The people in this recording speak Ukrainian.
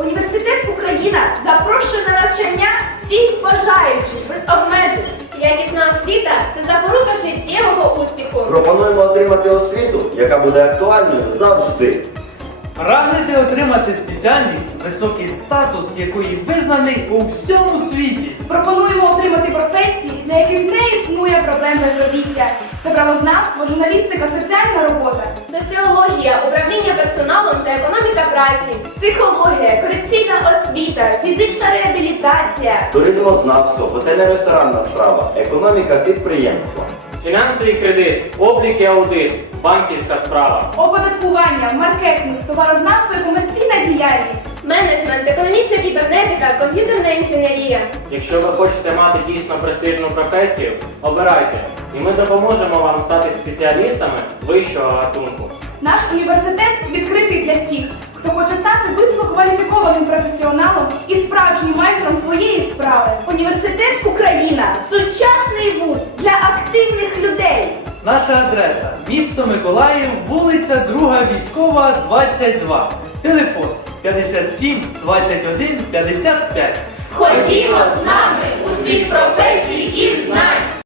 Університет Україна запрошує на навчання всіх бажаючих без обмежень. Якісна освіта це запорука життєвого успіху. Пропонуємо отримати освіту, яка буде актуальною завжди. Прагнете отримати спеціальність, високий статус якої визнаний у всьому світі. Пропонуємо отримати професії, для яких не існує проблем безробіття. Це правознавство, журналістика, соціальна персоналом економіка праці. психологія, корекційна освіта, фізична реабілітація. Туризмознавство, готельно-ресторанна справа, економіка підприємства. Фінанси і кредит, облік і аудит, банківська справа. Оподаткування, маркетинг, товарознавство і комерційна діяльність. Менеджмент, економічна кібернетика, комп'ютерна інженерія. Якщо ви хочете мати дійсно престижну професію, обирайте, і ми допоможемо вам стати спеціалістами вищого гатунку. Наш університет висококваліфікованим професіоналом і справжнім майстром своєї справи. Університет Україна сучасний вуз для активних людей. Наша адреса місто Миколаїв, вулиця 2 військова, 22. Телефон 57 21 55. Ходімо з нами у світ професій і знань.